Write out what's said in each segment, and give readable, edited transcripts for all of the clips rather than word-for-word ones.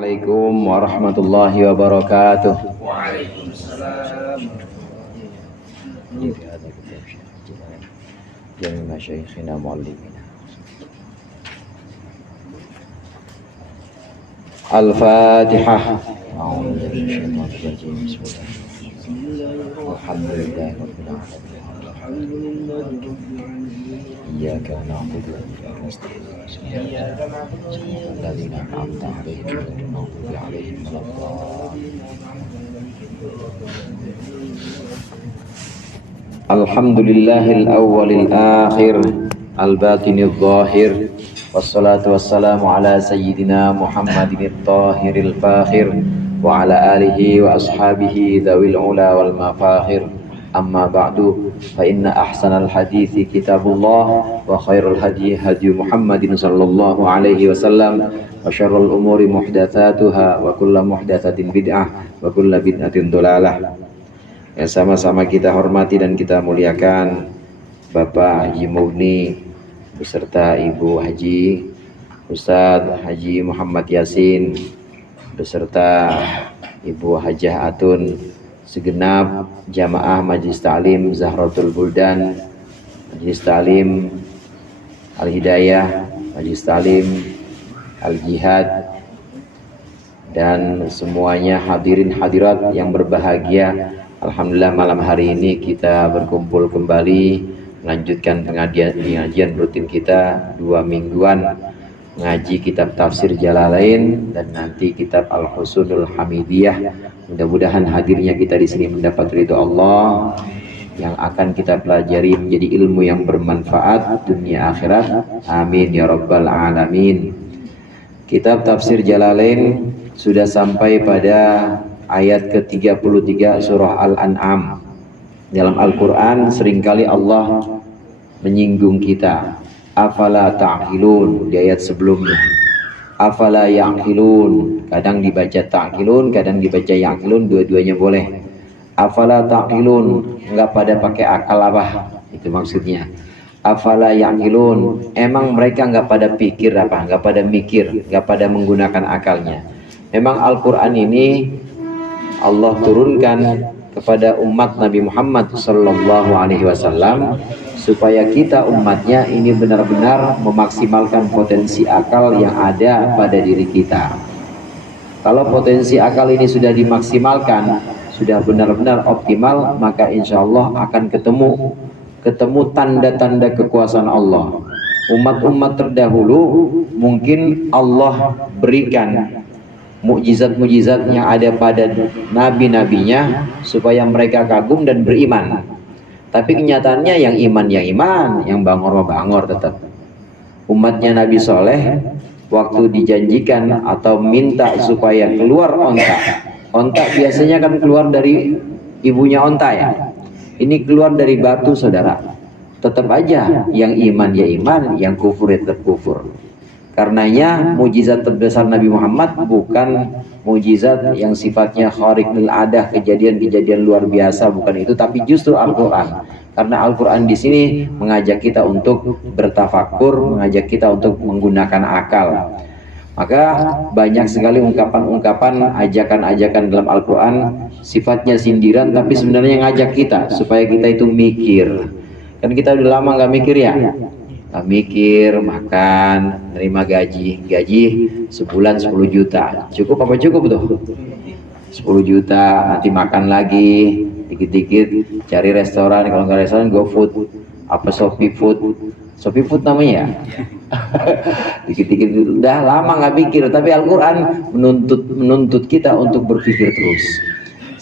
Assalamualaikum warahmatullahi wabarakatuh. Waalaikumsalam. Jami masyayikhina muallimina. Al-Fatihah. Iyyaka na'budu wa iyyaka nasta'in. Alladzina an'amta 'alaihim ghairil maghdubi 'alaihim waladdallin. Alhamdulillahil awwalil akhir al-batinil zahir wassalatu wassalamu ala sayyidina Muhammadinit tahiril fakhir wa ala alihi wa ashabihi dzawil ula wal mafakhir. Amma ba'du, fa inna ahsanal hadithi kitabullah wa khairul hadi hadi Muhammadin sallallahu alaihi wasallam wa syarrul umuri muhdatsatuha wa kullu muhdatsatin bid'ah wa kullu bid'atin dhalalah. Yang sama-sama kita hormati dan kita muliakan Bapak Haji Mugni beserta Ibu Haji Ustadz Haji Muhammad Yasin beserta Ibu Hajah Atun, segenap jamaah Majelis Ta'lim Zahratul Buldan, Majelis Ta'lim Al-Hidayah, Majelis Ta'lim Al-Jihad, dan semuanya hadirin hadirat yang berbahagia. Alhamdulillah malam hari ini kita berkumpul kembali melanjutkan pengajian rutin kita 2 mingguan mengaji kitab tafsir Jalalain dan nanti kitab Al-Husunul Hamidiyah. Mudah-mudahan hadirnya kita di sini mendapat ridho Allah yang akan kita pelajari menjadi ilmu yang bermanfaat dunia akhirat. Amin ya rabbal alamin. Kitab tafsir Jalalain sudah sampai pada ayat ke-33 surah Al-An'am. Dalam Al-Quran seringkali Allah menyinggung kita. Afala ta'qilun, di ayat sebelumnya. Afala ya'qilun, kadang dibaca ta'qilun, kadang dibaca ya'qilun, dua-duanya boleh. Afala ta'qilun, enggak pada pakai akal apa? Itu maksudnya. Afala ya'qilun, emang mereka enggak pada pikir apa? Enggak pada mikir, enggak pada menggunakan akalnya. Memang Al-Quran ini Allah turunkan kepada umat Nabi Muhammad sallallahu alaihi wasallam supaya kita umatnya ini benar-benar memaksimalkan potensi akal yang ada pada diri kita. Kalau potensi akal ini sudah dimaksimalkan, sudah benar-benar optimal, maka insya Allah akan ketemu tanda-tanda kekuasaan Allah. Umat-umat terdahulu mungkin Allah berikan mukjizat-mukjizat yang ada pada nabi-nabinya supaya mereka kagum dan beriman. Tapi kenyataannya yang iman, yang bangor tetap. Umatnya Nabi Soleh waktu dijanjikan atau minta supaya keluar onta biasanya kan keluar dari ibunya onta ya. Ini keluar dari batu saudara. Tetap aja yang iman ya iman, yang kufur ya tetap kufur. Karenanya mujizat terbesar Nabi Muhammad bukan mujizat yang sifatnya khariqul adah, kejadian-kejadian luar biasa, bukan itu, tapi justru Al-Qur'an. Karena Al-Qur'an di sini mengajak kita untuk bertafakur, mengajak kita untuk menggunakan akal. Maka banyak sekali ungkapan-ungkapan, ajakan-ajakan dalam Al-Qur'an sifatnya sindiran tapi sebenarnya ngajak kita supaya kita itu mikir. Kan kita udah lama nggak mikir ya? Mikir, makan, nerima gaji sebulan 10 juta. Cukup apa cukup tuh? 10 juta, nanti makan lagi, dikit-dikit cari restoran, kalau nggak restoran GoFood, apa Shopee Food namanya ya. Dikit-dikit, udah lama nggak pikir, tapi Al-Quran menuntut kita untuk berpikir terus.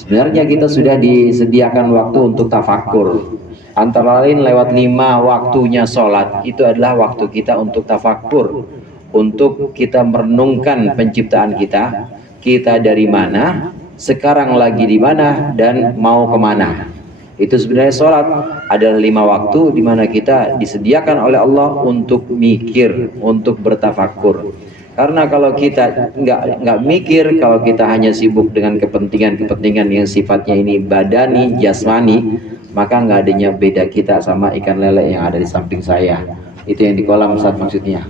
Sebenarnya kita sudah disediakan waktu untuk tafakur. Antara lain lewat 5 waktunya sholat, itu adalah waktu kita untuk tafakur, untuk kita merenungkan penciptaan kita dari mana, sekarang lagi di mana, dan mau kemana. Itu sebenarnya sholat adalah 5 waktu di mana kita disediakan oleh Allah untuk mikir, untuk bertafakur. Karena kalau kita nggak mikir, kalau kita hanya sibuk dengan kepentingan yang sifatnya ini badani, jasmani, maka nggak adanya beda kita sama ikan lele yang ada di samping saya. Itu yang di kolam Ustaz maksudnya.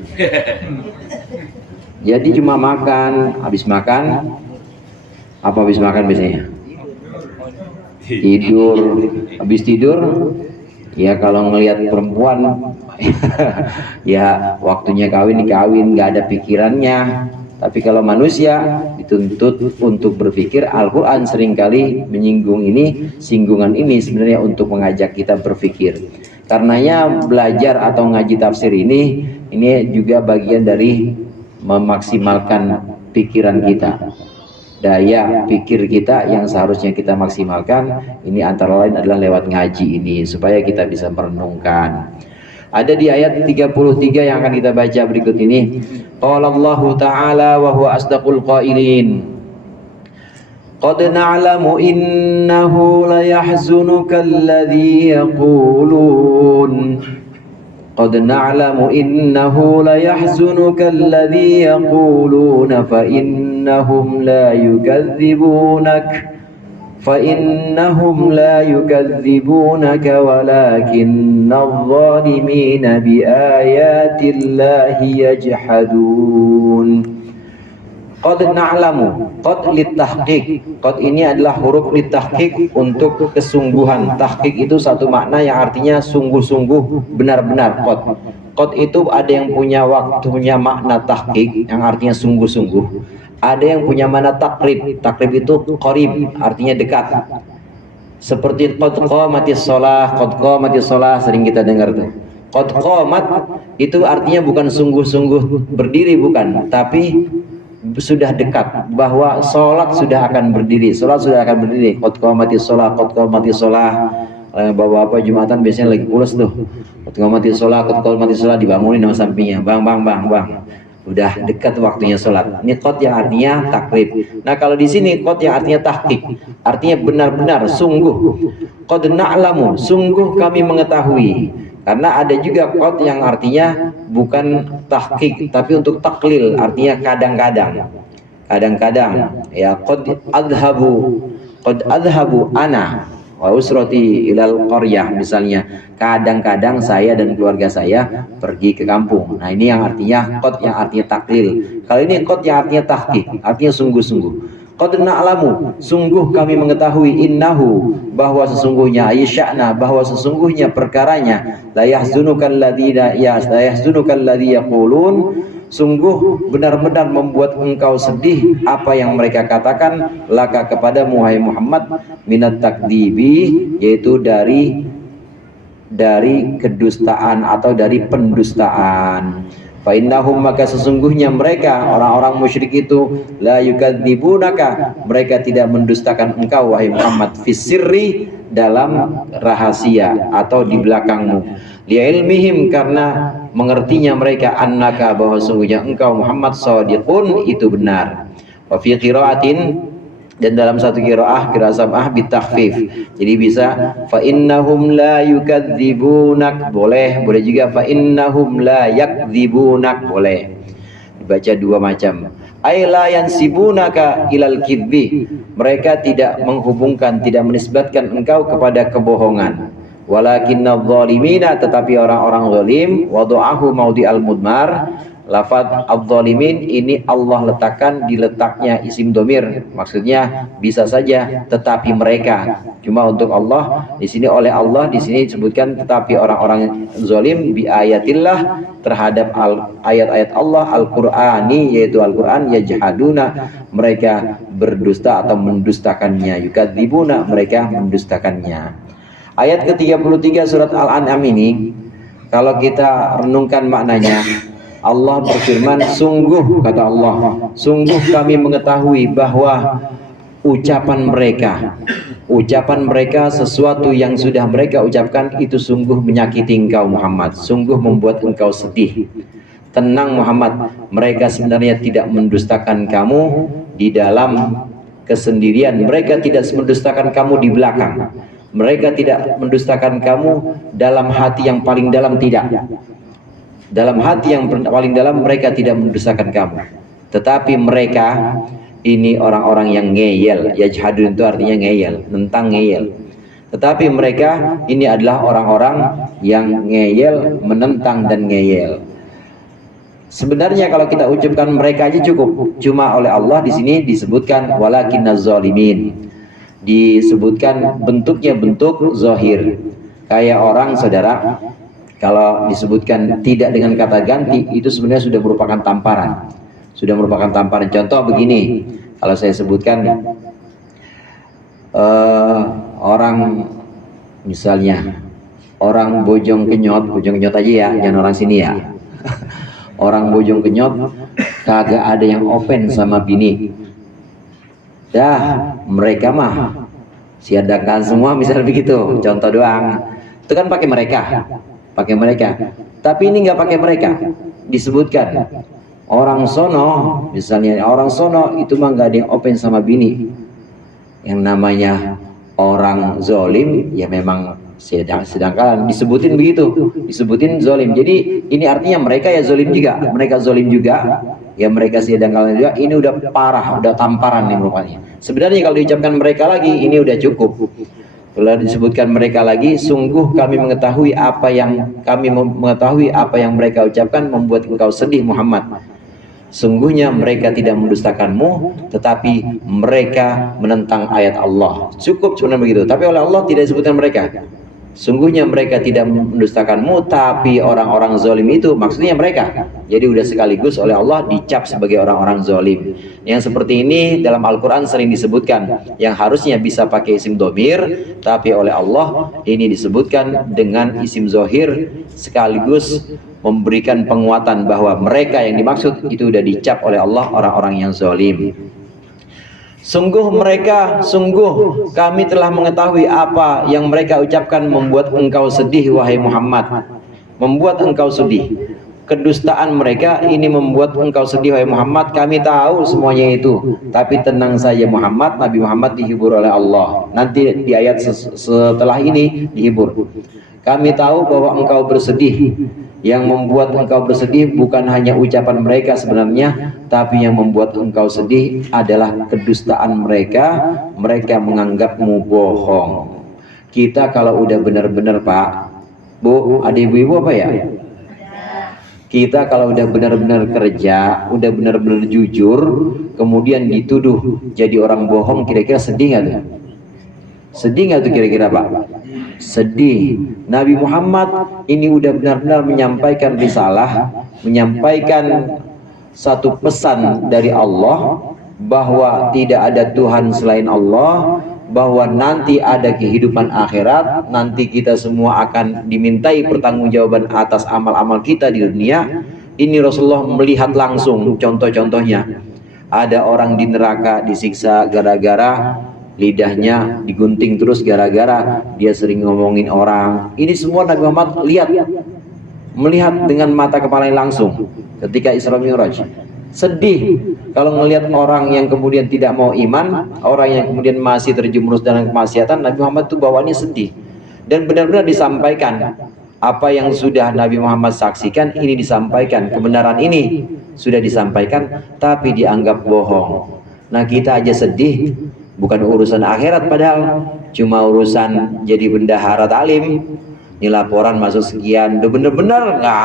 Jadi cuma makan, habis makan apa habis makan biasanya? Tidur. Habis tidur ya kalau ngelihat perempuan ya waktunya kawin dikawin, nggak ada pikirannya. Tapi kalau manusia dituntut untuk berpikir. Al-Quran seringkali menyinggung ini, singgungan ini sebenarnya untuk mengajak kita berpikir. Karenanya belajar atau ngaji tafsir ini juga bagian dari memaksimalkan pikiran kita, daya pikir kita yang seharusnya kita maksimalkan. Ini antara lain adalah lewat ngaji ini, supaya kita bisa merenungkan. Ada di ayat 33 yang akan kita baca berikut ini. Qala Allah Ta'ala wa huwa asdaqul qailin. Qad na'lamu innahu la yahzunuka alladhi yaqulun. قد نعلم إنه ليحزنك الذي يقولون فإنهم لا يكذبونك ولكن الظالمين بآيات الله يجحدون. Qad na'lamu, qad litahqiq. Qad ini adalah huruf litahqiq untuk kesungguhan. Tahqiq itu satu makna yang artinya sungguh-sungguh, benar-benar. Qad itu ada yang punya waktunya makna tahqiq yang artinya sungguh-sungguh. Ada yang punya makna takrib. Takrib itu qarib, artinya dekat. Seperti qad qamatis shalah, sering kita dengar tuh. Qad qamat itu artinya bukan sungguh-sungguh berdiri, bukan, tapi sudah dekat, bahwa sholat sudah akan berdiri. Qad qamatis shalah. Bapak-bapak Jumatan biasanya lagi pulas tuh. Qad qamatis shalah dibangunin sama sampingnya. Bang. Udah dekat waktunya sholat. Ini qad yang artinya takrib. Nah kalau di sini qad yang artinya tahqiq, artinya benar-benar, sungguh. Qad na'lamu, sungguh kami mengetahui. Karena ada juga qad yang artinya bukan tahqiq tapi untuk taklil, artinya kadang-kadang ya. Qad adhabu ana wa usrati ilal qaryah, misalnya kadang-kadang saya dan keluarga saya pergi ke kampung. Nah ini yang artinya qad yang artinya taklil. Kali ini qad yang artinya tahqiq, artinya sungguh-sungguh. Qad na'lamu, sungguh kami mengetahui, innahu, bahwa sesungguhnya, ayyasha'na, bahwa sesungguhnya perkaranya, la yahzunukal ladzi yaqulun, sungguh benar-benar membuat engkau sedih apa yang mereka katakan laka kepada Muhammad, minat takdibi, yaitu dari kedustaan atau dari pendustaan. Fa innahum, maka sesungguhnya mereka orang-orang musyrik itu, la yukadzibunaka, mereka tidak mendustakan engkau wahai Muhammad, fisirri, dalam rahasia atau di belakangmu, li'ilmihim, karena mengertinya mereka, annaka, bahwa sungguhnya engkau Muhammad shadiqun, itu benar. Wa fi qiraatin, dan dalam satu qiraah sab'ah bitakhfif, jadi bisa fa innahum la yukadzibunak, boleh juga fa innahum la yakdzibunak, boleh dibaca dua macam. Ay la yansibunaka ilal kidbi, mereka tidak menghubungkan, tidak menisbatkan engkau kepada kebohongan. Walakinnadz zalimina, tetapi orang-orang zalim, wada'ahu maudhi'al mudmar. Lafaz adz-dzalimin ini Allah letakkan di letaknya isim domir, maksudnya bisa saja tetapi mereka. Cuma untuk Allah di sini, oleh Allah di sini disebutkan tetapi orang-orang zalim bi ayatillah, terhadap ayat-ayat Allah Al-Qur'ani, yaitu Al-Qur'an, yajhaduna, mereka berdusta atau mendustakannya, yukadzibuna, mereka mendustakannya. Ayat ke-33 surat Al-An'am ini kalau kita renungkan maknanya, Allah berfirman, sungguh, kata Allah, sungguh kami mengetahui bahwa ucapan mereka, sesuatu yang sudah mereka ucapkan itu sungguh menyakiti engkau Muhammad, sungguh membuat engkau sedih. Tenang Muhammad, mereka sebenarnya tidak mendustakan kamu di dalam kesendirian, mereka tidak mendustakan kamu di belakang, mereka tidak mendustakan kamu dalam hati yang paling dalam, tidak. Dalam hati yang paling dalam mereka tidak mendustakan kamu, tetapi mereka ini orang-orang yang ngeyel. Yajhadun itu artinya ngeyel, tentang ngeyel. Tetapi mereka ini adalah orang-orang yang ngeyel, menentang dan ngeyel. Sebenarnya kalau kita ucapkan mereka aja cukup. Cuma oleh Allah di sini disebutkan walakinnaz zalimin. Disebutkan bentuknya bentuk zahir. Kayak orang, saudara, kalau disebutkan tidak dengan kata ganti, itu sebenarnya sudah merupakan tamparan. Sudah merupakan tamparan. Contoh begini, kalau saya sebutkan orang, misalnya orang bojong kenyot aja ya, jangan orang sini ya. Orang bojong kenyot kagak ada yang open sama bini. Dah, mereka mah siadakan semua, misal begitu. Contoh doang. Itu kan pakai mereka. Tapi ini nggak pakai mereka. Disebutkan orang sono, misalnya orang sono itu mah nggak ada yang open sama bini. Yang namanya orang zolim ya memang sedangkan disebutin begitu, disebutin zolim. Jadi ini artinya mereka ya zolim juga, mereka zolim juga, ya mereka sedangkan juga. Ini udah parah, udah tamparan nih rupanya. Sebenarnya kalau diucapkan mereka lagi ini udah cukup. Kalau disebutkan mereka lagi, sungguh kami mengetahui apa yang mereka ucapkan membuat engkau sedih Muhammad. Sungguhnya mereka tidak mendustakanmu, tetapi mereka menentang ayat Allah. Cukup sebenarnya begitu. Tapi oleh Allah tidak disebutkan mereka. Sungguhnya mereka tidak mendustakanmu, tapi orang-orang zalim itu maksudnya mereka. Jadi udah sekaligus oleh Allah dicap sebagai orang-orang zalim. Yang seperti ini dalam Al-Quran sering disebutkan, yang harusnya bisa pakai isim dhamir, tapi oleh Allah ini disebutkan dengan isim zahir, sekaligus memberikan penguatan bahwa mereka yang dimaksud itu udah dicap oleh Allah orang-orang yang zalim. Sungguh kami telah mengetahui apa yang mereka ucapkan membuat engkau sedih wahai Muhammad. Membuat engkau sedih. Kedustaan mereka ini membuat engkau sedih wahai Muhammad. Kami tahu semuanya itu. Tapi tenang saja Muhammad, Nabi Muhammad dihibur oleh Allah. Nanti di ayat setelah ini dihibur. Kami tahu bahwa engkau bersedih. Yang membuat engkau bersedih bukan hanya ucapan mereka sebenarnya, tapi yang membuat engkau sedih adalah kedustaan mereka. Mereka menganggapmu bohong. Kita kalau udah benar-benar Pak, Bu, ada ibu-ibu apa ya? Kita kalau udah benar-benar kerja, udah benar-benar jujur, kemudian dituduh jadi orang bohong, kira-kira sedih nggak tuh? Sedih nggak tuh kira-kira Pak? Sedih. Nabi Muhammad ini udah benar-benar menyampaikan risalah, menyampaikan satu pesan dari Allah bahwa tidak ada Tuhan selain Allah, bahwa nanti ada kehidupan akhirat, nanti kita semua akan dimintai pertanggungjawaban atas amal-amal kita di dunia. Ini Rasulullah melihat langsung contoh-contohnya. Ada orang di neraka disiksa gara-gara lidahnya digunting terus, gara-gara dia sering ngomongin orang. Ini semua Nabi Muhammad melihat dengan mata kepala langsung ketika Isra Mi'raj. Sedih kalau melihat orang yang kemudian tidak mau iman, orang yang kemudian masih terjerumus dalam kemaksiatan. Nabi Muhammad itu bawaannya sedih, dan benar-benar disampaikan apa yang sudah Nabi Muhammad saksikan. Ini disampaikan, kebenaran ini sudah disampaikan, tapi dianggap bohong. Nah kita aja sedih, bukan urusan akhirat, padahal cuma urusan jadi bendahara talim. Ini laporan masuk sekian, udah bener-bener nggak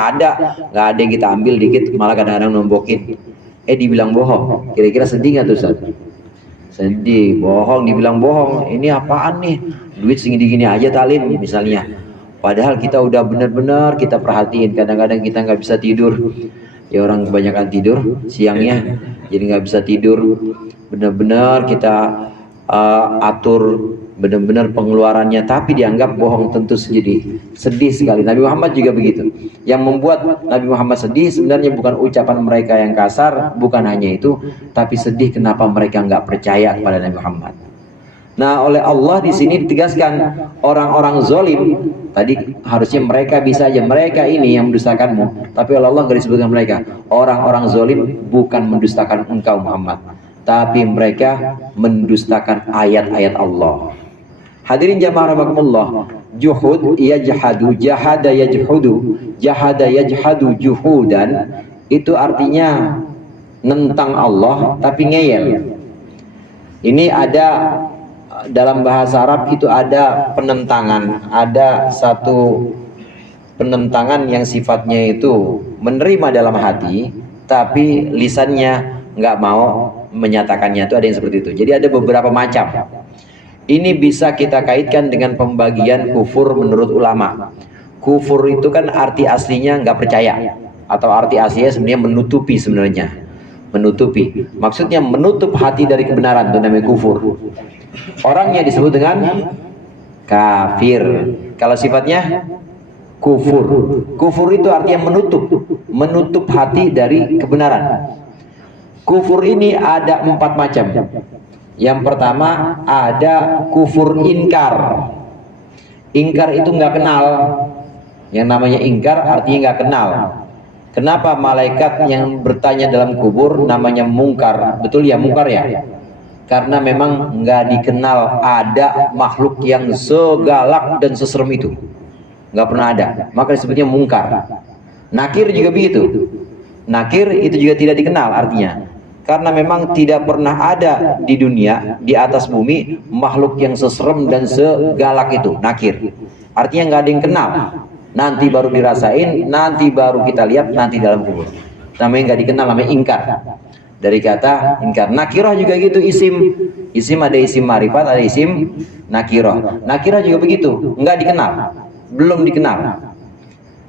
ada yang kita ambil dikit, malah kadang-kadang nombokin. Dibilang bohong, kira-kira sedih nggak tuh Ustaz? Sedih, bohong, dibilang bohong. Ini apaan nih? Duit segini-gini aja talim misalnya. Padahal kita udah bener-bener kita perhatiin, kadang-kadang kita nggak bisa tidur. Ya orang kebanyakan tidur siangnya, jadi nggak bisa tidur. Bener-bener kita atur benar-benar pengeluarannya, tapi dianggap bohong. Tentu sedih sekali. Nabi Muhammad juga begitu. Yang membuat Nabi Muhammad sedih sebenarnya bukan ucapan mereka yang kasar, bukan hanya itu, tapi sedih kenapa mereka nggak percaya kepada Nabi Muhammad. Nah, oleh Allah di sini ditegaskan orang-orang zalim tadi harusnya mereka bisa aja, mereka ini yang mendustakanmu, tapi oleh Allah nggak disebutkan mereka. Orang-orang zalim bukan mendustakan engkau Muhammad, tapi mereka mendustakan ayat-ayat Allah. Hadirin jamaah rahimakumullah, juhud yajhadu, jahada yajhudu, jahada yajhadu juhudan, itu artinya nentang Allah tapi ngeyel. Ini ada dalam bahasa Arab, itu ada penentangan, ada satu penentangan yang sifatnya itu menerima dalam hati, tapi lisannya nggak mau menyatakannya. Itu ada yang seperti itu. Jadi ada beberapa macam. Ini bisa kita kaitkan dengan pembagian kufur menurut ulama. Kufur itu kan arti aslinya nggak percaya, atau arti aslinya sebenarnya menutupi, menutupi. Maksudnya menutup hati dari kebenaran, itu namanya kufur. Orangnya disebut dengan kafir. Kalau sifatnya kufur. Kufur itu artinya menutup hati dari kebenaran. Kufur ini ada 4 macam. Yang pertama ada kufur inkar. Inkar itu nggak kenal. Yang namanya ingkar artinya nggak kenal. Kenapa malaikat yang bertanya dalam kubur namanya mungkar? Betul ya, mungkar ya? Karena memang nggak dikenal ada makhluk yang segalak dan seserem itu. Nggak pernah ada. Maka disebutnya mungkar. Nakir juga begitu. Nakir itu juga tidak dikenal artinya. Karena memang tidak pernah ada di dunia, di atas bumi, makhluk yang seserem dan segalak itu. Nakir. Artinya nggak ada yang kenal. Nanti baru dirasain, nanti baru kita lihat, nanti dalam kubur. Namanya nggak dikenal, namanya ingkar. Dari kata ingkar. Nakirah juga gitu, isim. Isim ada isim marifat, ada isim nakirah. Nakirah juga begitu, nggak dikenal, belum dikenal.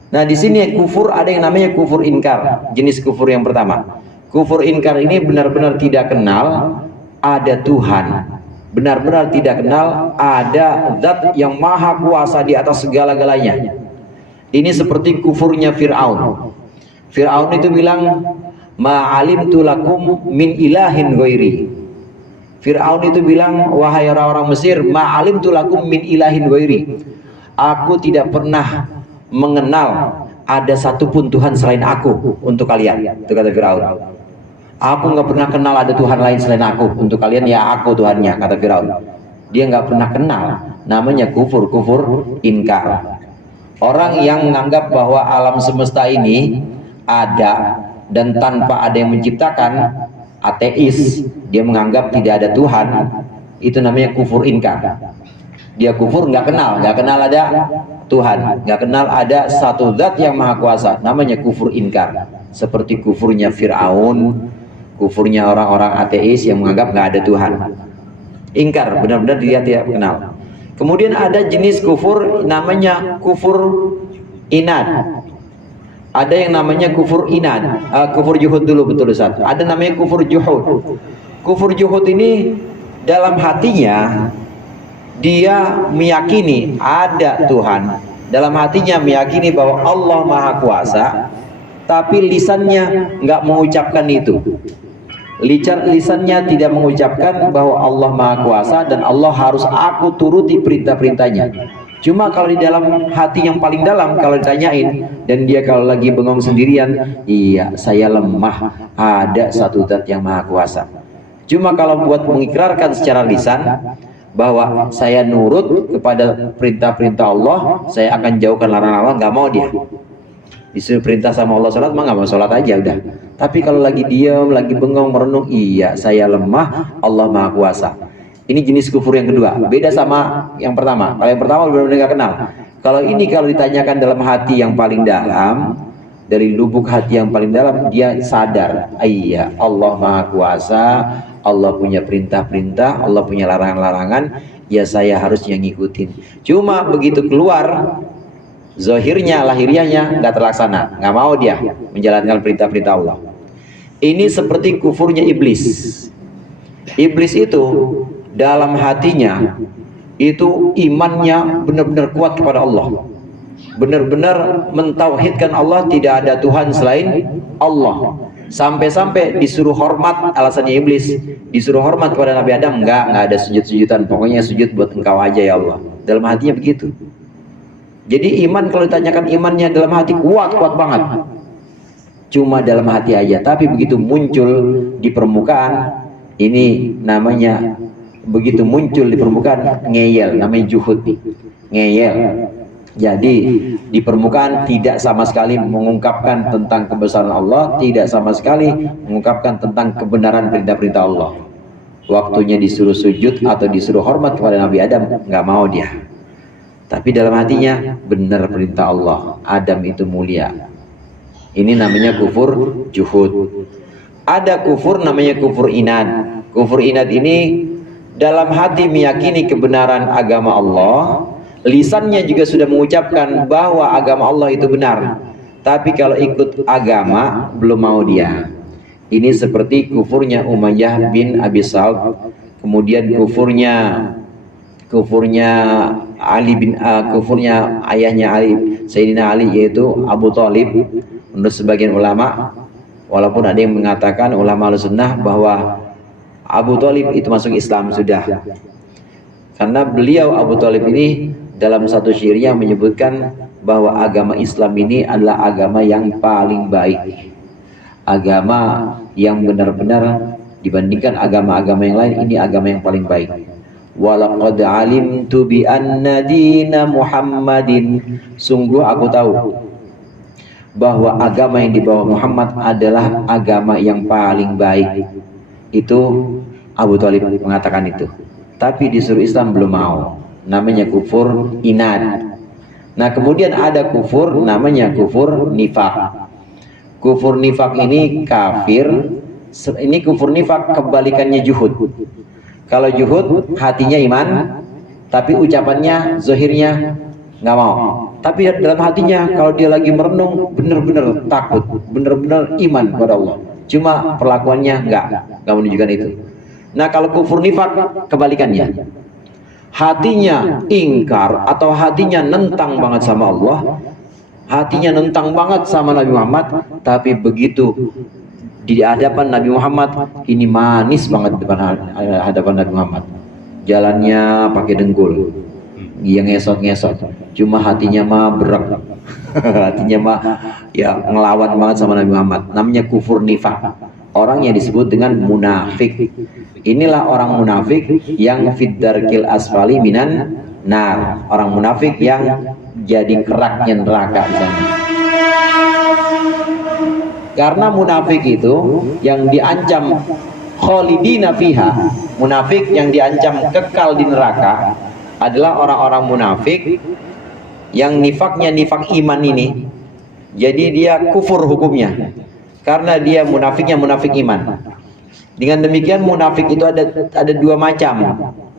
Nah di sini kufur ada yang namanya kufur inkar, jenis kufur yang pertama. Kufur inkar ini benar-benar tidak kenal ada Tuhan, benar-benar tidak kenal ada zat yang maha kuasa di atas segala-galanya. Ini seperti kufurnya Fir'aun. Fir'aun itu bilang, ma'alimtu lakum min ilahin ghairi. Fir'aun itu bilang, wahai orang-orang Mesir, ma'alimtu lakum min ilahin ghairi. Aku tidak pernah mengenal ada satupun Tuhan selain aku untuk kalian. Itu kata Fir'aun. Aku nggak pernah kenal ada Tuhan lain selain aku untuk kalian, ya aku Tuhannya, kata Fir'aun. Dia nggak pernah kenal. Namanya kufur inkar. Orang yang menganggap bahwa alam semesta ini ada dan tanpa ada yang menciptakan, ateis. Dia menganggap tidak ada Tuhan. Itu namanya kufur inkar. Dia kufur nggak kenal ada Tuhan, nggak kenal ada satu zat yang maha kuasa. Namanya kufur inkar. Seperti kufurnya Fir'aun, kufurnya orang-orang ateis yang menganggap nggak ada Tuhan. Ingkar, benar-benar dia tidak kenal. Kemudian ada jenis kufur namanya kufur inad. Ada yang namanya kufur inad. Kufur juhud dulu, betul Ustaz. Ada namanya kufur juhud. Kufur juhud ini dalam hatinya dia meyakini ada Tuhan. Dalam hatinya meyakini bahwa Allah Maha Kuasa, tapi lisannya nggak mengucapkan itu. Lisannya tidak mengucapkan bahwa Allah Maha Kuasa dan Allah harus aku turuti perintah-perintahnya. Cuma kalau di dalam hati yang paling dalam, kalau ditanyain, dan dia kalau lagi bengong sendirian, iya saya lemah, ada satu zat yang Maha Kuasa. Cuma kalau buat mengikrarkan secara lisan bahwa saya nurut kepada perintah-perintah Allah, saya akan jauhkan larangan-larangan, nggak mau dia. Disuruh perintah sama Allah sholat, mah nggak mau sholat aja udah. Tapi kalau lagi diam, lagi bengong merenung, iya saya lemah, Allah Maha Kuasa. Ini jenis kufur yang kedua, beda sama yang pertama. Kalau yang pertama benar-benar nggak kenal. Kalau ini kalau ditanyakan dalam hati yang paling dalam, dari lubuk hati yang paling dalam, dia sadar, iya Allah Maha Kuasa, Allah punya perintah-perintah, Allah punya larangan-larangan, ya saya harusnya ngikutin. Cuma begitu keluar, zahirnya, lahiriahnya nggak terlaksana, nggak mau dia menjalankan perintah-perintah Allah. Ini seperti kufurnya iblis. Iblis itu dalam hatinya itu imannya benar-benar kuat kepada Allah, benar-benar mentauhidkan Allah, tidak ada Tuhan selain Allah. Sampai-sampai disuruh hormat, alasannya iblis, disuruh hormat kepada Nabi Adam, nggak ada sujud-sujudan, pokoknya sujud buat engkau aja ya Allah. Dalam hatinya begitu. Jadi iman kalau ditanyakan imannya dalam hati kuat banget. Cuma dalam hati aja, tapi begitu muncul di permukaan, ini namanya begitu muncul di permukaan ngeyel, namanya juhud nih. Ngeyel. Jadi di permukaan tidak sama sekali mengungkapkan tentang kebesaran Allah, tidak sama sekali mengungkapkan tentang kebenaran perintah-perintah Allah. Waktunya disuruh sujud atau disuruh hormat kepada Nabi Adam, nggak mau dia. tapi dalam hatinya benar perintah Allah, Adam itu mulia. Ini namanya kufur juhud. Ada kufur namanya kufur inad. Kufur inad ini dalam hati meyakini kebenaran agama Allah, lisannya juga sudah mengucapkan bahwa agama Allah itu benar, tapi kalau ikut agama belum mau dia. Ini seperti kufurnya Umayyah bin Abi Salt, kemudian kufurnya kufurnya ayahnya Ali, Sayyidina Ali, yaitu Abu Thalib. Menurut sebagian ulama, walaupun ada yang mengatakan ulama Ahlussunnah bahwa Abu Thalib itu masuk Islam sudah, karena beliau Abu Thalib ini dalam satu syair yang menyebutkan bahwa agama Islam ini adalah agama yang paling baik, agama yang benar-benar dibandingkan agama-agama yang lain, ini agama yang paling baik. Walaqad alimtu bi anna dina Muhammadin, sungguh aku tahu bahwa agama yang dibawa Muhammad adalah agama yang paling baik. Itu Abu Thalib mengatakan itu, tapi disuruh Islam belum mau. Namanya kufur inad. Nah kemudian ada kufur namanya kufur nifak. Kufur nifak ini kafir. Ini kufur nifak kebalikannya juhud. Kalau juhud hatinya iman, tapi ucapannya, zahirnya nggak mau. Tapi dalam hatinya kalau dia lagi merenung benar-benar takut, benar-benar iman kepada Allah. Cuma perlakuannya nggak menunjukkan itu. Nah kalau kufur nifak kebalikannya, hatinya ingkar atau hatinya nentang banget sama Allah, hatinya nentang banget sama Nabi Muhammad, tapi begitu di hadapan Nabi Muhammad ini manis banget di depan hadapan Nabi Muhammad. Jalannya pakai dengkul, yang ngesot-ngesot, cuma hatinya mah berak. Hatinya mah ya ngelawan banget sama Nabi Muhammad. Namanya kufur nifak. Orang yang disebut dengan munafik. Inilah orang munafik yang fid darkil asfali minan nar. Orang munafik yang jadi keraknya neraka di sana. Karena munafik itu yang diancam khalidina fiha, munafik yang diancam kekal di neraka adalah orang-orang munafik yang nifaknya nifak iman ini. Jadi dia kufur hukumnya karena dia munafiknya munafik iman. Dengan demikian munafik itu ada dua macam,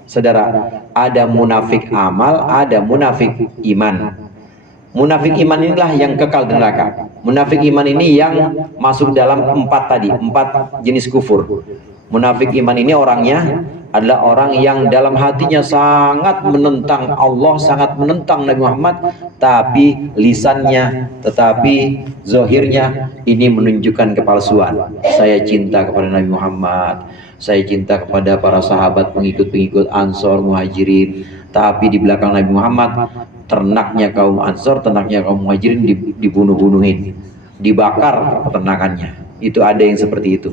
saudara. Ada munafik amal, ada munafik iman. Munafik iman inilah yang kekal di neraka. Munafik iman ini yang masuk dalam empat jenis kufur. Munafik iman ini orangnya adalah orang yang dalam hatinya sangat menentang Allah, sangat menentang Nabi Muhammad, tapi lisannya, tetapi zahirnya ini menunjukkan kepalsuan. Saya cinta kepada Nabi Muhammad, saya cinta kepada para sahabat pengikut-pengikut Ansor, Muhajirin, tapi di belakang Nabi Muhammad ternaknya kaum Ansor, ternaknya kaum Muhajirin dibunuh-bunuhin, dibakar peternakannya. Itu ada yang seperti itu.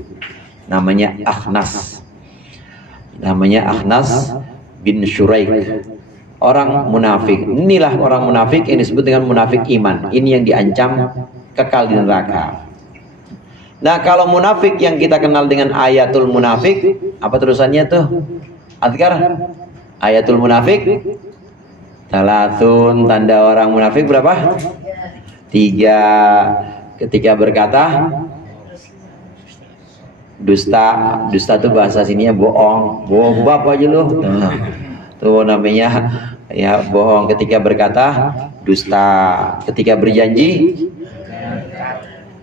Namanya Akhnas. Namanya Akhnas bin Syuraik. Orang munafik. Inilah orang munafik yang disebut dengan munafik iman. Ini yang diancam kekal di neraka. Nah, kalau munafik yang kita kenal dengan ayatul munafik, apa terusannya tuh? Adhkar? Ayatul munafik. Salatun, tanda orang munafik berapa? 3. Ketika berkata dusta tuh bahasa sininya bohong bapak aja lu. Tuh namanya ya bohong. Ketika berkata dusta, ketika berjanji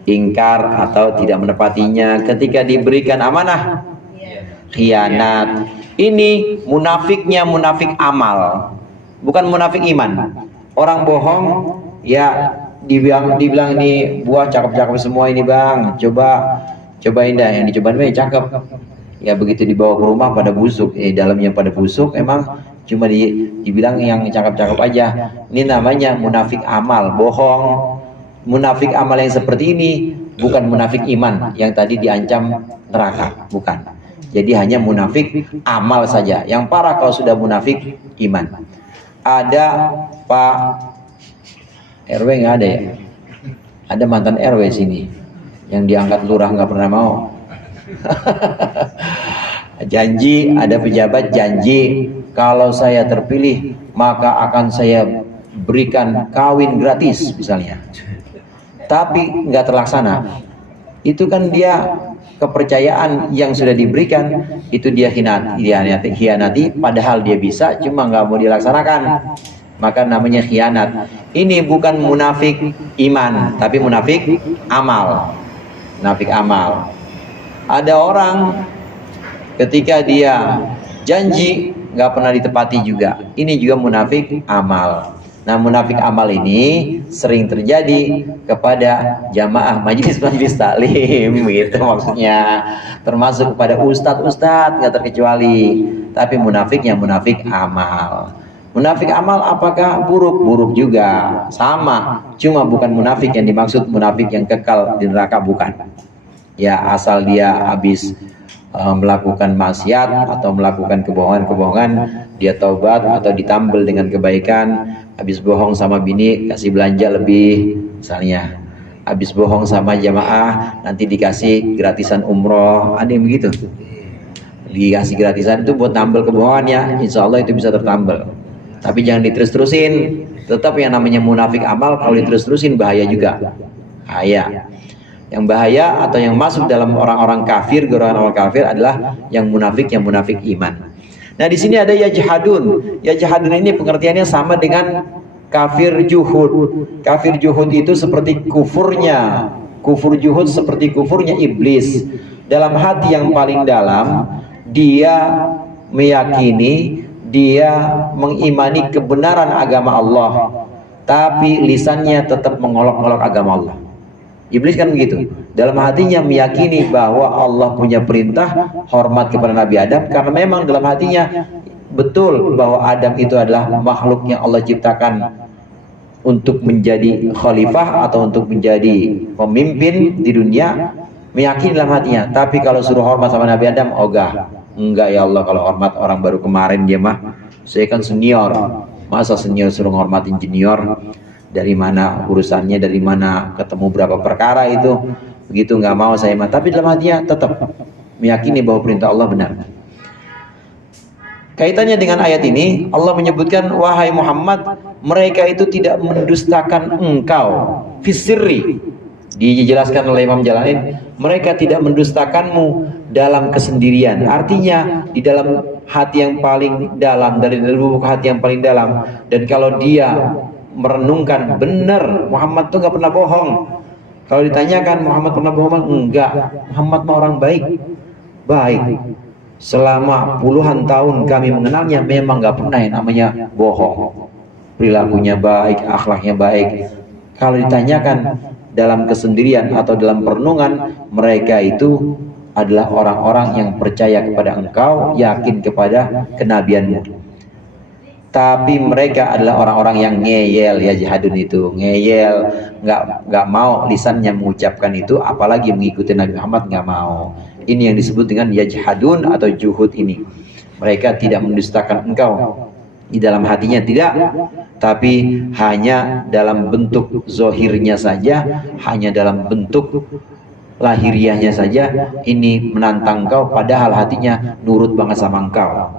ingkar atau tidak menepatinya, ketika diberikan amanah khianat. Ini munafiknya munafik amal, bukan munafik iman. Orang bohong ya dibilang ini buah cakep-cakep semua ini bang, cobain dah, yang dicobain cakep. Ya begitu dibawa ke rumah pada busuk, dalamnya pada busuk, emang cuma dibilang yang cakep-cakep aja. Ini namanya munafik amal, bohong. Munafik amal yang seperti ini bukan munafik iman yang tadi diancam neraka, bukan. Jadi hanya munafik amal saja. Yang parah kalau sudah munafik iman. Ada Pak RW nggak ada ya? Ada mantan RW sini yang diangkat lurah nggak pernah mau. Janji, ada pejabat janji kalau saya terpilih maka akan saya berikan kawin gratis misalnya, tapi nggak terlaksana. Itu kan dia kepercayaan yang sudah diberikan itu dia hianati, padahal dia bisa, cuma nggak mau dilaksanakan, maka namanya khianat. Ini bukan munafik iman, tapi munafik amal. Munafik amal. Ada orang ketika dia janji nggak pernah ditepati juga, ini juga munafik amal. Nah, munafik amal ini sering terjadi kepada jamaah majelis-majelis taklim, gitu maksudnya, termasuk kepada ustadz-ustadz nggak terkecuali. Tapi munafiknya munafik amal. Munafik amal apakah buruk? Buruk juga, sama. Cuma bukan munafik yang dimaksud munafik yang kekal di neraka, bukan. Ya, asal dia habis melakukan maksiat atau melakukan kebohongan-kebohongan, dia taubat atau ditambal dengan kebaikan. Habis bohong sama bini kasih belanja lebih misalnya, habis bohong sama jamaah nanti dikasih gratisan umroh, ada yang begitu, dikasih gratisan itu buat tambal kebohongannya, insya Allah itu bisa tertambal. Tapi jangan diterus-terusin. Tetap yang namanya munafik amal kalau diterus-terusin bahaya juga, bahaya. Yang bahaya atau yang masuk dalam orang-orang kafir, golongan orang kafir adalah yang munafik iman. Nah, di sini ada yajhadun. Yajhadun ini pengertiannya sama dengan kafir juhud. Kafir juhud itu seperti kufurnya, kufur juhud seperti kufurnya iblis. Dalam hati yang paling dalam dia meyakini, dia mengimani kebenaran agama Allah, tapi lisannya tetap mengolok-olok agama Allah. Iblis kan begitu. Dalam hatinya meyakini bahwa Allah punya perintah hormat kepada Nabi Adam, karena memang dalam hatinya betul bahwa Adam itu adalah makhluk yang Allah ciptakan untuk menjadi khalifah atau untuk menjadi pemimpin di dunia. Meyakini dalam hatinya. Tapi kalau suruh hormat sama Nabi Adam, ogah. Enggak ya Allah, kalau hormat orang baru kemarin dia mah, saya kan senior. Masa senior suruh hormatin junior? Dari mana urusannya, dari mana ketemu berapa perkara itu, begitu nggak mau saya mah. Tapi dalam hatinya tetap meyakini bahwa perintah Allah benar. Kaitannya dengan ayat ini, Allah menyebutkan, wahai Muhammad, mereka itu tidak mendustakan engkau fisirri. Dijelaskan oleh Imam Jalalain, mereka tidak mendustakanmu dalam kesendirian. Artinya di dalam hati yang paling dalam, dari lubuk hati yang paling dalam. Dan kalau dia merenungkan, benar Muhammad tuh nggak pernah bohong. Kalau ditanyakan Muhammad pernah bohong, enggak. Muhammad mah orang baik. Selama puluhan tahun kami mengenalnya, memang nggak pernah yang namanya bohong. Perilakunya baik, akhlaknya baik. Kalau ditanyakan dalam kesendirian atau dalam perenungan, mereka itu adalah orang-orang yang percaya kepada engkau, yakin kepada kenabianmu. Tapi mereka adalah orang-orang yang ngeyel, ya jihadun itu ngeyel, nggak mau lisannya mengucapkan itu, apalagi mengikuti Nabi Muhammad, nggak mau. Ini yang disebut dengan yajhadun atau juhud ini. Mereka tidak mendustakan engkau di dalam hatinya, tidak, tapi hanya dalam bentuk zohirnya saja, hanya dalam bentuk lahiriahnya saja. Ini menantang engkau, padahal hatinya nurut banget sama engkau.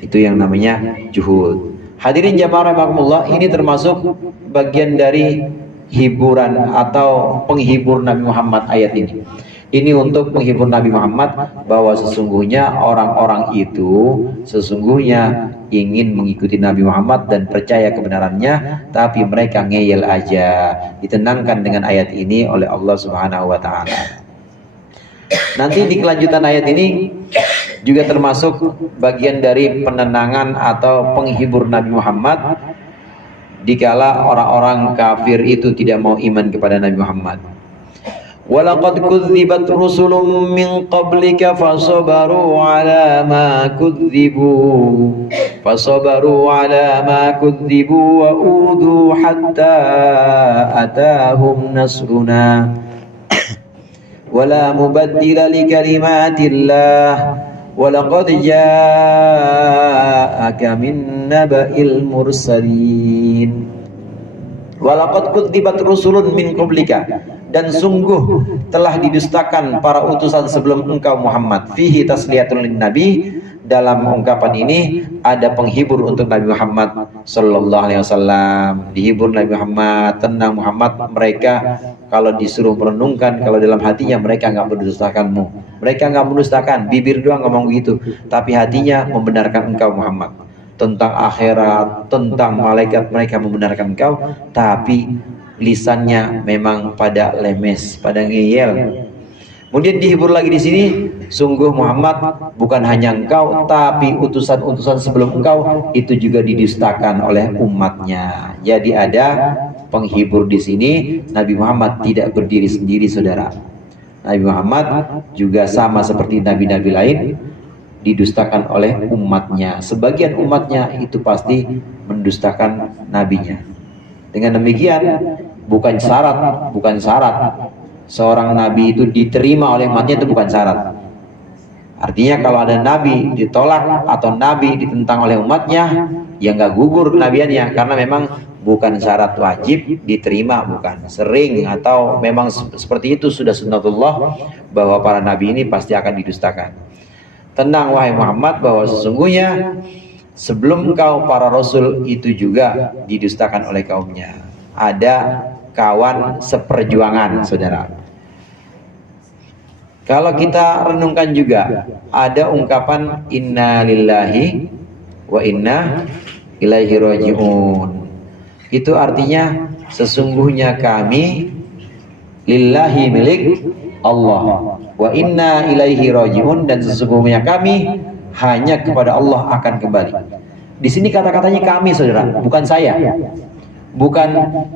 Itu yang namanya juhud. Hadirin jamaah rahimakumullah, ini termasuk bagian dari hiburan atau penghibur Nabi Muhammad ayat ini. Ini untuk menghibur Nabi Muhammad bahwa sesungguhnya orang-orang itu sesungguhnya ingin mengikuti Nabi Muhammad dan percaya kebenarannya, tapi mereka ngeyel aja. Ditenangkan dengan ayat ini oleh Allah Subhanahu wa taala. Nanti di kelanjutan ayat ini juga termasuk bagian dari penenangan atau penghibur Nabi Muhammad dikala orang-orang kafir itu tidak mau iman kepada Nabi Muhammad. Walaqad kudzibat rusulun min qablika fasabaru ala ma kudzibu wa udhu hatta atahum nasruna wala mubaddila likalimatillah walaqad ja'aka min naba'il mursalin. Walaqad kudzibat rusulun min qablika, dan sungguh telah didustakan para utusan sebelum engkau Muhammad. Fihi tasliyatul lin nabi, dalam ungkapan ini ada penghibur untuk Nabi Muhammad Sallallahu Alaihi Wasallam. Dihibur Nabi Muhammad, tenang Muhammad, mereka kalau disuruh merenungkan, kalau dalam hatinya mereka nggak mendustakanmu, mereka nggak mendustakan, bibir doang ngomong gitu, tapi hatinya membenarkan engkau Muhammad. Tentang akhirat, tentang malaikat mereka membenarkan engkau, tapi lisannya memang pada lemes, pada ngeyel. Kemudian dihibur lagi di sini, sungguh Muhammad bukan hanya engkau, tapi utusan-utusan sebelum engkau itu juga didustakan oleh umatnya. Jadi ada penghibur di sini. Nabi Muhammad tidak berdiri sendiri, saudara. Nabi Muhammad juga sama seperti nabi-nabi lain, didustakan oleh umatnya. Sebagian umatnya itu pasti mendustakan nabinya. Dengan demikian bukan syarat seorang nabi itu diterima oleh umatnya, itu bukan syarat. Artinya kalau ada nabi ditolak atau nabi ditentang oleh umatnya, ya nggak gugur kenabiannya, karena memang bukan syarat wajib diterima, bukan sering atau memang seperti itu sudah sunnatullah bahwa para nabi ini pasti akan didustakan. Tenang wahai Muhammad, bahwa sesungguhnya sebelum engkau para rasul itu juga didustakan oleh kaumnya. Ada kawan seperjuangan, saudara. Kalau kita renungkan juga, ada ungkapan inna lillahi wa inna ilaihi raji'un. Itu artinya sesungguhnya kami lillahi, milik Allah, wa inna ilaihi raji'un, dan sesungguhnya kami hanya kepada Allah akan kembali. Di sini kata-katanya kami, saudara, bukan saya. Bukan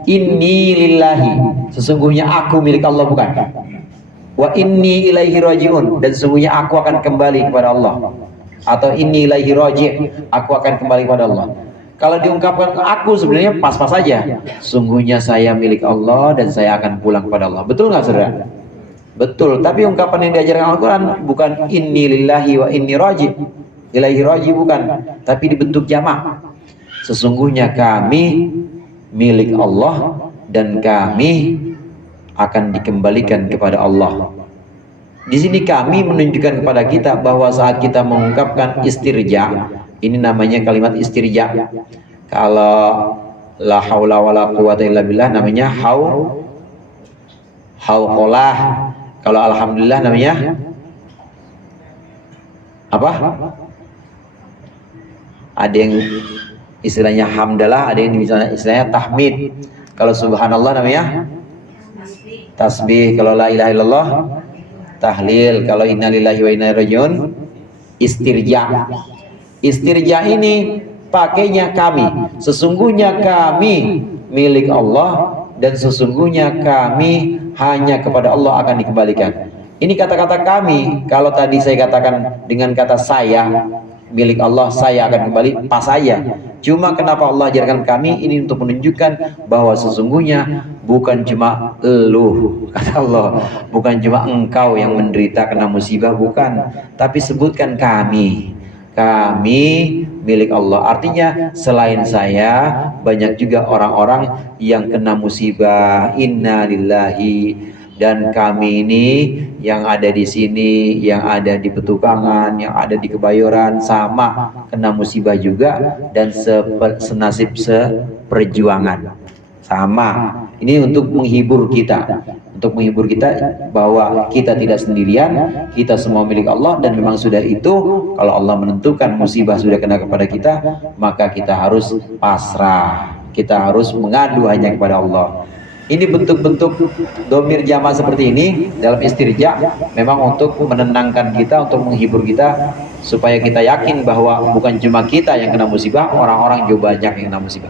inni lillahi, sesungguhnya aku milik Allah, bukan. Wa inni ilaihi raji'un, dan sesungguhnya aku akan kembali kepada Allah. Atau inni ilaihi raji', aku akan kembali kepada Allah. Kalau diungkapkan aku, sebenarnya pas-pas saja. Sungguhnya saya milik Allah dan saya akan pulang kepada Allah. Betul nggak, saudara? Betul. Tapi ungkapan yang diajarkan Al-Quran bukan inni lillahi wa inni raji', ilaihi raji', bukan. Tapi dibentuk jamak. Sesungguhnya kami milik Allah dan kami akan dikembalikan kepada Allah. Di sini kami menunjukkan kepada kita bahwa saat kita mengungkapkan istirja, ini namanya kalimat istirja. Kalau la haula wala quwata illa billah namanya hauqalah. Kalau alhamdulillah namanya apa? Ada yang istilahnya hamdalah, ada yang istilahnya tahmid. Kalau subhanallah namanya tasbih. Kalau la ilaha illallah tahlil. Kalau innalillahi wa inna ilaihi raji'un istirja. Istirja ini pakainya kami. Sesungguhnya kami milik Allah dan sesungguhnya kami hanya kepada Allah akan dikembalikan. Ini kata-kata kami. Kalau tadi saya katakan dengan kata saya milik Allah, saya akan kembali, pas saja. Cuma kenapa Allah ajarkan kami ini untuk menunjukkan bahwa sesungguhnya bukan cuma eluh, kata Allah, bukan cuma engkau yang menderita kena musibah, bukan, tapi sebutkan kami milik Allah. Artinya selain saya banyak juga orang-orang yang kena musibah, inna lillahi. Dan kami ini yang ada di sini, yang ada di Petukangan, yang ada di Kebayoran, sama kena musibah juga dan senasib seperjuangan, sama. Ini untuk menghibur kita, bahwa kita tidak sendirian, kita semua milik Allah, dan memang sudah itu. Kalau Allah menentukan musibah sudah kena kepada kita, maka kita harus pasrah, kita harus mengadu hanya kepada Allah. Ini bentuk-bentuk domir jamaah seperti ini dalam istirja memang untuk menenangkan kita, untuk menghibur kita, supaya kita yakin bahwa bukan cuma kita yang kena musibah, orang-orang juga banyak yang kena musibah.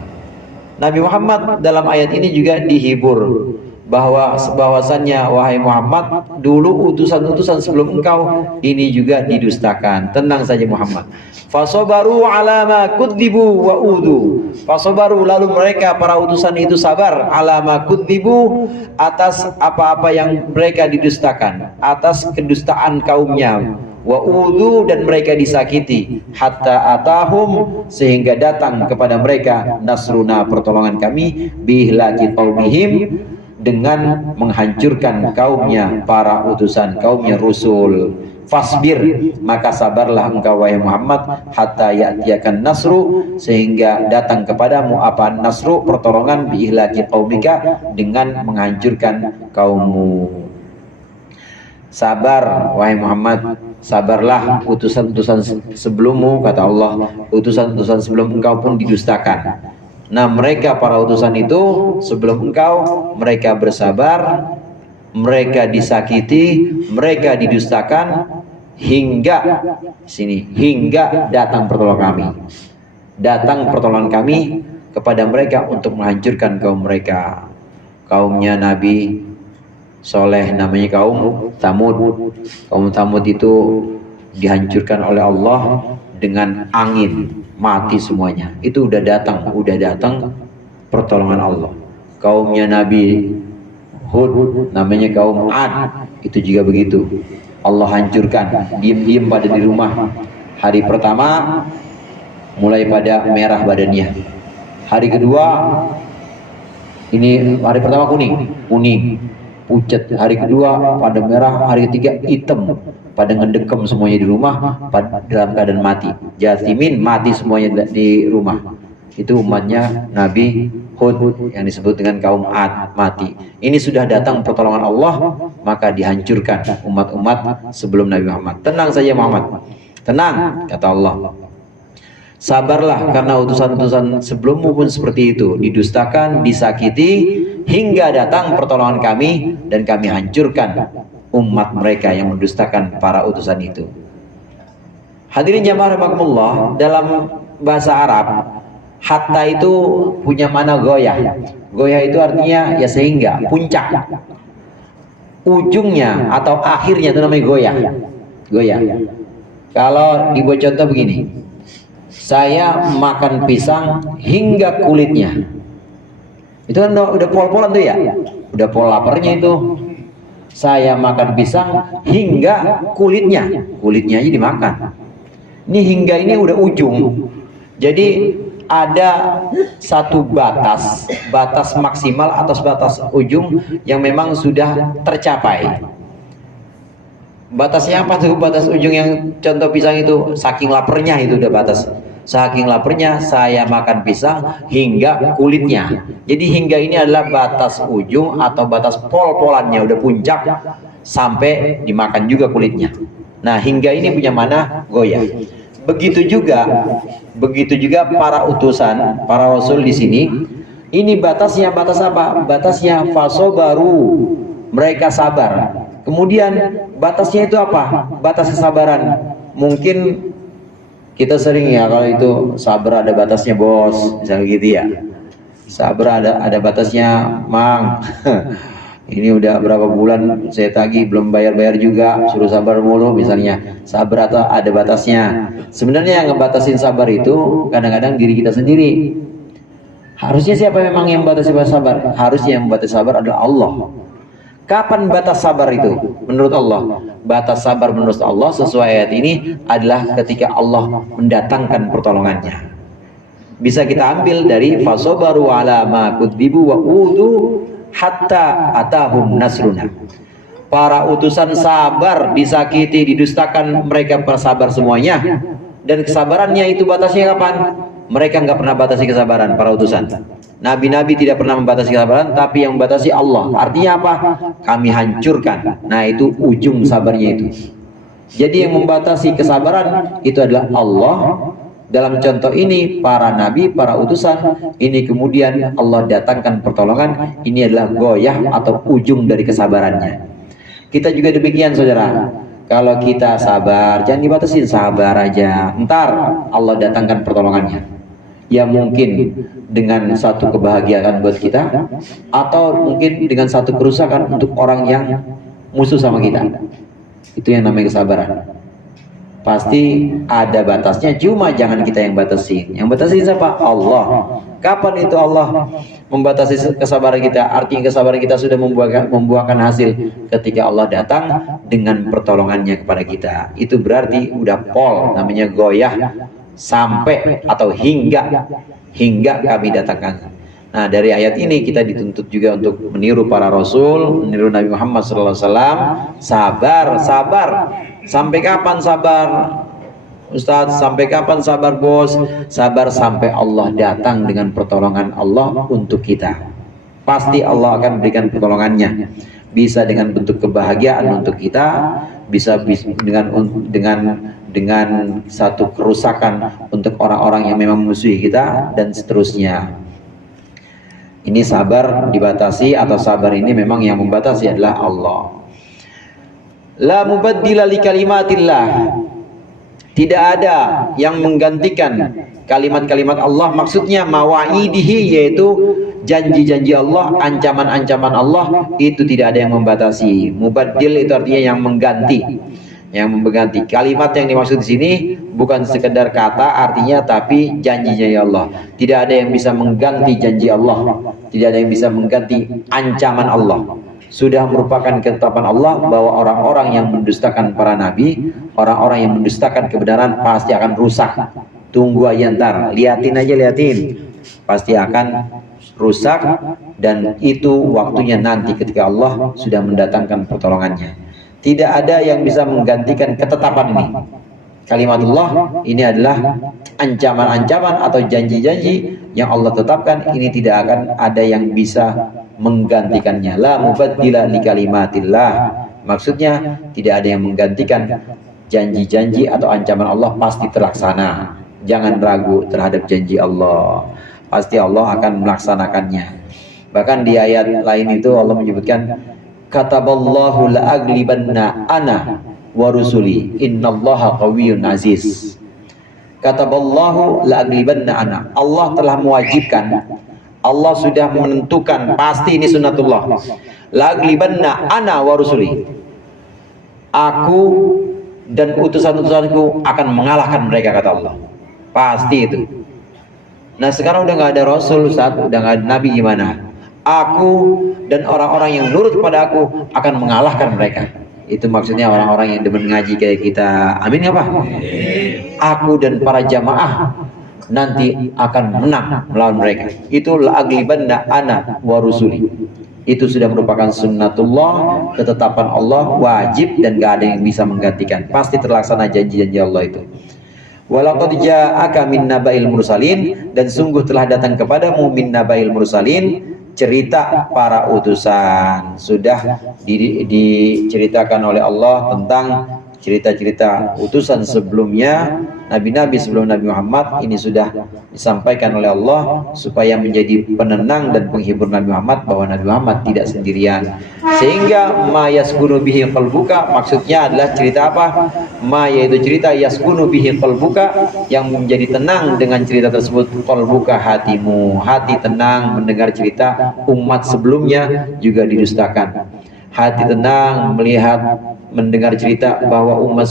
Nabi Muhammad dalam ayat ini juga dihibur bahwasannya wahai Muhammad, dulu utusan-utusan sebelum engkau ini juga didustakan. Tenang saja Muhammad. Fasobaru ala ma kudzibu wa udu. Fasobaru, lalu mereka para utusan itu sabar, ala ma kudzibu, atas apa-apa yang mereka didustakan, atas kedustaan kaumnya, wa udu, dan mereka disakiti, hatta atahum, sehingga datang kepada mereka nasruna, pertolongan kami, bihlaki qaumihim, dengan menghancurkan kaumnya para utusan, kaumnya Rasul. Fasbir, maka sabarlah engkau wahai Muhammad, hatta ya'tiyakan nasru, sehingga datang kepadamu apa nasru, pertolongan, biihlaki qaumika, dengan menghancurkan kaummu. Sabar wahai Muhammad, sabarlah, utusan-utusan sebelummu, kata Allah, utusan-utusan sebelum engkau pun didustakan. Nah, mereka para utusan itu sebelum engkau, mereka bersabar, mereka disakiti, mereka didustakan, hingga sini, hingga datang pertolongan kami. Datang pertolongan kami kepada mereka untuk menghancurkan kaum mereka. Kaumnya Nabi Soleh namanya kaum Tsamud. Kaum Tsamud itu dihancurkan oleh Allah dengan angin, mati semuanya. Itu udah datang pertolongan Allah. Kaumnya Nabi Hud namanya kaum Ad, itu juga begitu. Allah hancurkan, diam-diam pada di rumah. Hari pertama mulai pada merah badannya. Hari kedua, ini hari pertama kuning, pucat. Hari kedua pada merah, hari ketiga hitam, pada ngedekem semuanya di rumah, dalam keadaan mati. Jasimin mati semuanya di rumah. Itu umatnya Nabi Hud yang disebut dengan kaum Ad, mati. Ini sudah datang pertolongan Allah, maka dihancurkan umat-umat sebelum Nabi Muhammad. Tenang saja Muhammad, tenang, kata Allah. Sabarlah, karena utusan-utusan sebelummu pun seperti itu, didustakan, disakiti, hingga datang pertolongan kami, dan kami hancurkan umat mereka yang mendustakan para utusan itu. Hadirin jamaah rahimakumullah, dalam bahasa Arab, hatta itu punya mana goyah. Goyah itu artinya ya sehingga, puncak. Ujungnya atau akhirnya itu namanya goyah. Goyah. Kalau dibuat contoh begini, saya makan pisang hingga kulitnya. Itu kan udah pol-polan tuh ya, udah pol laparnya itu. Saya makan pisang hingga kulitnya aja dimakan. Ini hingga ini udah ujung. Jadi ada satu batas maksimal atau batas ujung yang memang sudah tercapai. Batasnya apa tuh? Batas ujung yang contoh pisang itu, saking laparnya itu udah batas. Saking laparnya saya makan pisang hingga kulitnya. Jadi hingga ini adalah batas ujung atau batas pol-polannya, udah puncak sampai dimakan juga kulitnya. Nah, hingga ini punya mana goyah. Begitu juga para utusan, para rasul di sini. Ini batasnya, batas apa? Batasnya fasobaru, mereka sabar. Kemudian batasnya itu apa? Batas kesabaran. Mungkin kita sering ya, kalau itu sabar ada batasnya bos, misalnya gitu ya. Sabar ada batasnya, Mang. Ini udah berapa bulan saya tagih belum bayar juga, suruh sabar mulu misalnya. Sabar atau ada batasnya. Sebenarnya yang ngebatasin sabar itu kadang-kadang diri kita sendiri. Harusnya siapa memang yang membatasi sabar? Harusnya yang membatasi sabar adalah Allah. Kapan batas sabar itu? Menurut Allah, batas sabar menurut Allah sesuai ayat ini adalah ketika Allah mendatangkan pertolongannya. Bisa kita ambil dari fasobaru ala ma kudzibu wa udu hatta atahum nasruna. Para utusan sabar, disakiti, didustakan, mereka bersabar semuanya. Dan kesabarannya itu batasnya kapan? Mereka nggak pernah batasi kesabaran para utusan. Nabi-nabi tidak pernah membatasi kesabaran, tapi yang membatasi Allah. Artinya apa? Kami hancurkan. Nah, itu ujung sabarnya itu. Jadi yang membatasi kesabaran itu adalah Allah. Dalam contoh ini para nabi, para utusan, ini kemudian Allah datangkan pertolongan. Ini adalah goyah atau ujung dari kesabarannya. Kita juga demikian saudara. Kalau kita sabar, jangan dibatasi, sabar aja. Ntar Allah datangkan pertolongannya. Ya mungkin dengan satu kebahagiaan buat kita, atau mungkin dengan satu kerusakan untuk orang yang musuh sama kita. Itu yang namanya kesabaran. Pasti ada batasnya, cuma jangan kita yang batasi. Yang batasi siapa? Allah. Kapan itu Allah membatasi kesabaran kita? Artinya kesabaran kita sudah membuahkan hasil ketika Allah datang dengan pertolongannya kepada kita. Itu berarti udah pol, namanya goyah, sampai atau hingga kami datangkan. Nah, dari ayat ini kita dituntut juga untuk meniru para rasul, meniru Nabi Muhammad SAW. Sabar Sampai kapan sabar? Ustadz, sampai kapan sabar bos? Sabar sampai Allah datang dengan pertolongan Allah untuk kita. Pasti Allah akan berikan pertolongannya. Bisa dengan bentuk kebahagiaan untuk kita, bisa dengan satu kerusakan untuk orang-orang yang memang memusuhi kita, dan seterusnya. Ini sabar dibatasi, atau sabar ini memang yang membatasi adalah Allah. La mubaddila li kalimatillah. Tidak ada yang menggantikan kalimat-kalimat Allah, maksudnya mawa'idihi, yaitu janji-janji Allah, ancaman-ancaman Allah, itu tidak ada yang membatasi. Mubaddil itu artinya yang mengganti, yang mengganti. Kalimat yang dimaksud di sini bukan sekedar kata artinya, tapi janji-janji Allah. Tidak ada yang bisa mengganti janji Allah, tidak ada yang bisa mengganti ancaman Allah. Sudah merupakan ketetapan Allah bahwa orang-orang yang mendustakan para nabi, orang-orang yang mendustakan kebenaran pasti akan rusak. Tunggu aja ntar, liatin aja, liatin, pasti akan rusak. Dan itu waktunya nanti ketika Allah sudah mendatangkan pertolongannya. Tidak ada yang bisa menggantikan ketetapan ini. Kalimatullah ini adalah ancaman-ancaman atau janji-janji yang Allah tetapkan. Ini tidak akan ada yang bisa menggantikannya. La mubaddila li kalimatillah, maksudnya tidak ada yang menggantikan janji-janji atau ancaman Allah, pasti terlaksana. Jangan ragu terhadap janji Allah, pasti Allah akan melaksanakannya. Bahkan di ayat lain itu Allah menyebutkan, kataballahu la aglibanna ana wa rusuli innallaha qawiyyun aziz. Kataballahu la aglibanna ana, Allah telah mewajibkan, Allah sudah menentukan, pasti ini sunnatullah. La aglibanna ana wa rusuli, aku dan utusan-utusanku akan mengalahkan mereka, kata Allah. Pasti itu. Nah sekarang udah nggak ada Rasul, Ustaz, udah nggak ada Nabi, gimana? Aku dan orang-orang yang nurut pada aku akan mengalahkan mereka. Itu maksudnya orang-orang yang demen ngaji kayak kita. Amin ya Pak? Aku dan para jamaah nanti akan menang melawan mereka. Itu la'aglibanna ana wa rusuli. Itu sudah merupakan sunnatullah, ketetapan Allah, wajib, dan gak ada yang bisa menggantikan. Pasti terlaksana janji-janji Allah itu. Walaqad ja'aka min naba'il mursalin, dan sungguh telah datang kepadamu min naba'il mursalin, cerita para utusan. Sudah diceritakan oleh Allah tentang cerita-cerita utusan sebelumnya, nabi-nabi sebelum Nabi Muhammad. Ini sudah disampaikan oleh Allah supaya menjadi penenang dan penghibur Nabi Muhammad, bahwa Nabi Muhammad tidak sendirian. Sehingga ma yaskunu bihi qalbuka, maksudnya adalah cerita apa? Ma, yaitu cerita yaskunu bihi qalbuka, yang menjadi tenang dengan cerita tersebut. Qalbuka, hatimu, hati tenang mendengar cerita umat sebelumnya juga didustakan. Hati tenang melihat, mendengar cerita bahwa umat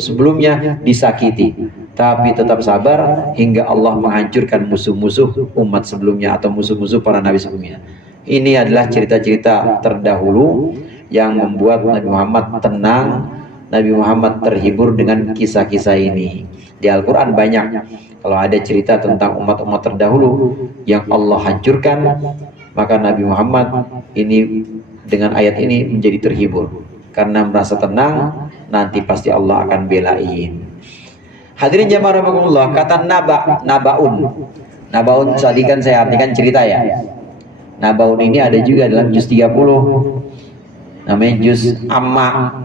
sebelumnya disakiti, tapi tetap sabar hingga Allah menghancurkan musuh-musuh umat sebelumnya atau musuh-musuh para nabi sebelumnya. Ini adalah cerita-cerita terdahulu yang membuat Nabi Muhammad tenang, Nabi Muhammad terhibur dengan kisah-kisah ini. Di Al-Quran banyak, kalau ada cerita tentang umat-umat terdahulu yang Allah hancurkan, maka Nabi Muhammad ini dengan ayat ini menjadi terhibur, karena merasa tenang, nanti pasti Allah akan belain. Hadirin jamaah rahimakumullah, kata nabaun. Nabaun tadi kan saya artikan cerita ya. Nabaun ini ada juga dalam juz 30. Namanya juz amma.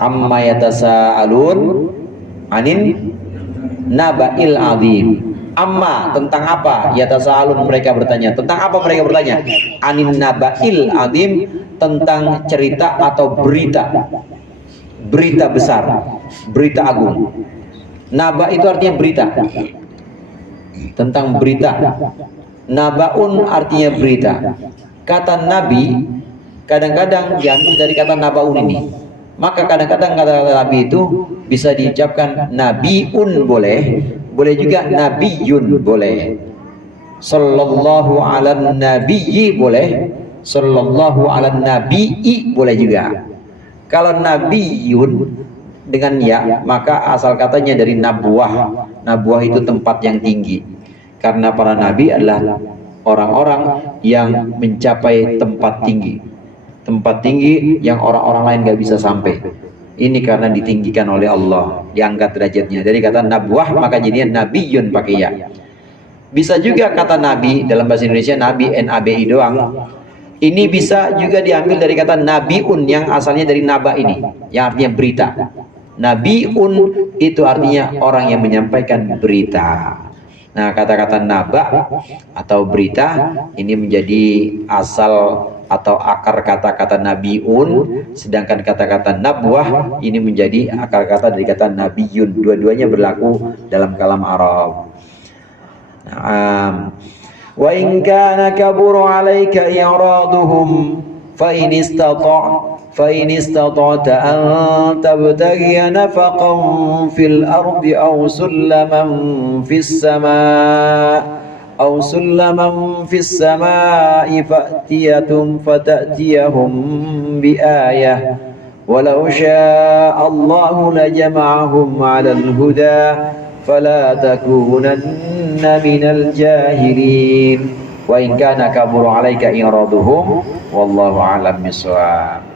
Amma yatasaalun anin naba'il azim. Amma, tentang apa? Yatasaalun, mereka bertanya. Tentang apa mereka bertanya? Anin naba'il azim, tentang cerita atau berita. Berita besar, berita agung. Naba itu artinya berita. Tentang berita. Nabaun artinya berita. Kata nabi kadang-kadang diambil dari kata nabaun ini. Maka kadang-kadang kata nabi itu bisa diucapkan nabiun, boleh juga nabiyun, boleh. Sallallahu ala nabiyyi, boleh. Sallallahu ala nabi'i, boleh juga. Kalau nabiyun dengan ya, maka asal katanya dari nabuah. Nabuah itu tempat yang tinggi, karena para nabi adalah orang-orang yang mencapai tempat tinggi. Tempat tinggi yang orang-orang lain gak bisa sampai. Ini karena ditinggikan oleh Allah, diangkat derajatnya. Dari kata nabwah maka jadinya nabiyun pakai ya. Bisa juga kata nabi dalam bahasa Indonesia nabi nabi doang. Ini bisa juga diambil dari kata nabiun yang asalnya dari naba ini, yang artinya berita. Nabiun itu artinya orang yang menyampaikan berita. Nah, kata-kata naba atau berita ini menjadi asal atau akar kata-kata nabiun, sedangkan kata-kata nabwah ini menjadi akar kata dari kata nabiyun. Dua-duanya berlaku dalam kalam Arab. Wa in kana kabura 'alaika i'raduhum fa in istata'ta an tabtaghiya nafaqan fil ardi aw sulaman fis samaa'i fata'tiyahum bi ayah walau syaa Allahu lajama'ahum 'alal huda fala takunanna minal jahilin wa in kana kabura 'alaika i'raduhum wallahu a'lam bissawab.